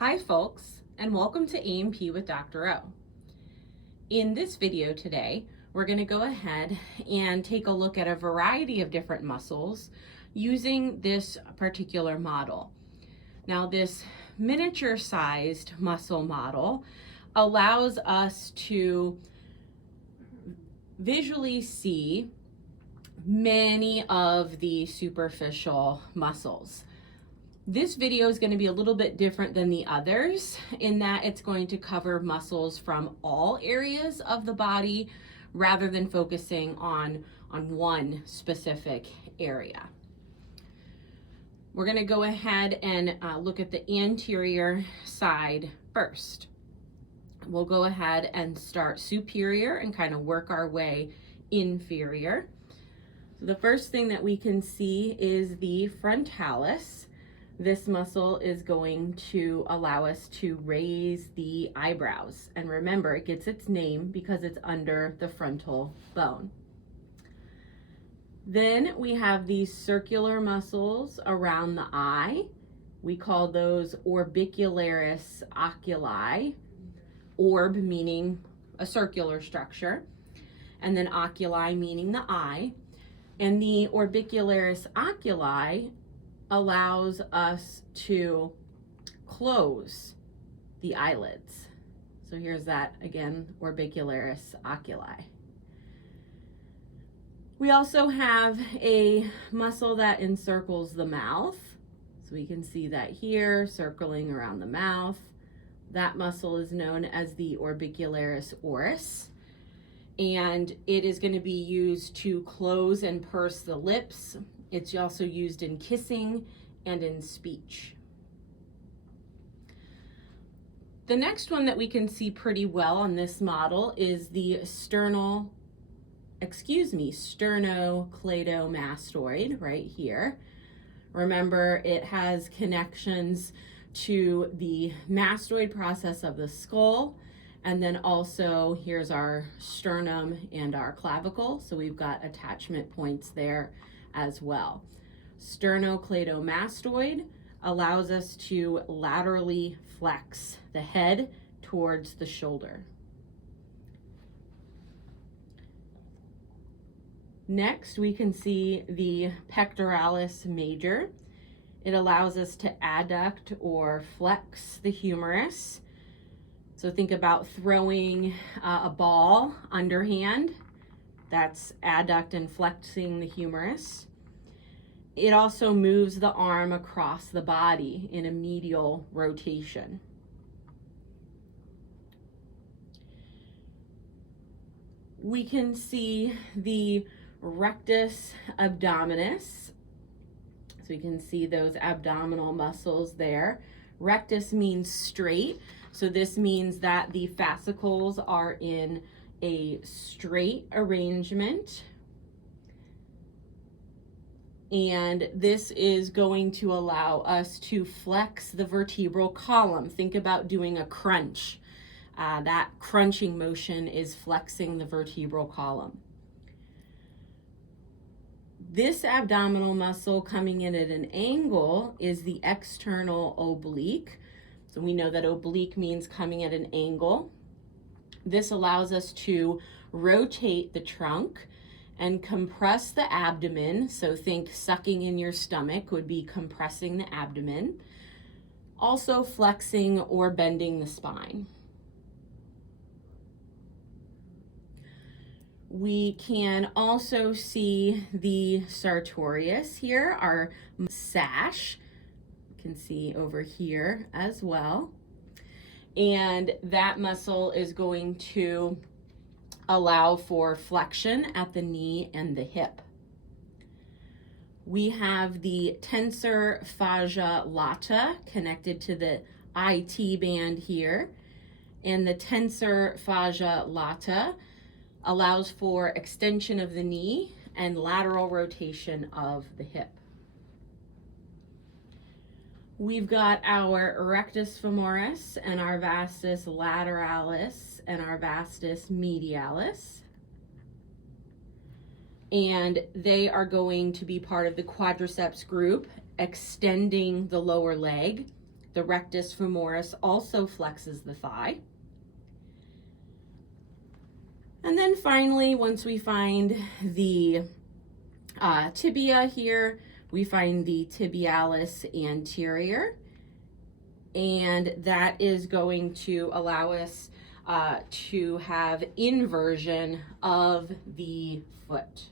Hi folks, and welcome to A&P with Dr. O. In this video today, we're going to go ahead and take a look at a variety of different muscles using this particular model. Now, this miniature-sized muscle model allows us to visually see many of the superficial muscles. This video is going to be a little bit different than the others in that it's going to cover muscles from all areas of the body rather than focusing on one specific area. We're going to go ahead and look at the anterior side first. We'll go ahead and start superior and kind of work our way inferior. So the first thing that we can see is the frontalis. This muscle is going to allow us to raise the eyebrows. And remember, it gets its name because it's under the frontal bone. Then we have these circular muscles around the eye. We call those orbicularis oculi, orb meaning a circular structure, and then oculi meaning the eye. And the orbicularis oculi allows us to close the eyelids. So here's that again, orbicularis oculi. We also have a muscle that encircles the mouth. So we can see that here, circling around the mouth. That muscle is known as the orbicularis oris. And it is going to be used to close and purse the lips. It's also used in kissing and in speech. The next one that we can see pretty well on this model is the sternocleidomastoid right here. Remember, it has connections to the mastoid process of the skull, and then also here's our sternum and our clavicle. So we've got attachment points there as well. Sternocleidomastoid allows us to laterally flex the head towards the shoulder. Next, we can see the pectoralis major. It allows us to adduct or flex the humerus. So think about throwing a ball underhand. That's adduct and flexing the humerus. It also moves the arm across the body in a medial rotation. We can see the rectus abdominis. So we can see those abdominal muscles there. Rectus means straight. So this means that the fascicles are in a straight arrangement, and this is going to allow us to flex the vertebral column. Think about doing a crunch. That crunching motion is flexing the vertebral column. This abdominal muscle coming in at an angle is the external oblique. So we know that oblique means coming at an angle. This allows us to rotate the trunk and compress the abdomen. So think sucking in your stomach would be compressing the abdomen. Also flexing or bending the spine. We can also see the sartorius here, our sash. You can see over here as well. And that muscle is going to allow for flexion at the knee and the hip. We have the tensor fascia lata connected to the IT band here. And the tensor fascia lata allows for extension of the knee and lateral rotation of the hip. We've got our rectus femoris and our vastus lateralis and our vastus medialis. And they are going to be part of the quadriceps group, extending the lower leg. The rectus femoris also flexes the thigh. And then finally, once we find the tibia here, we find the tibialis anterior, and that is going to allow us to have inversion of the foot.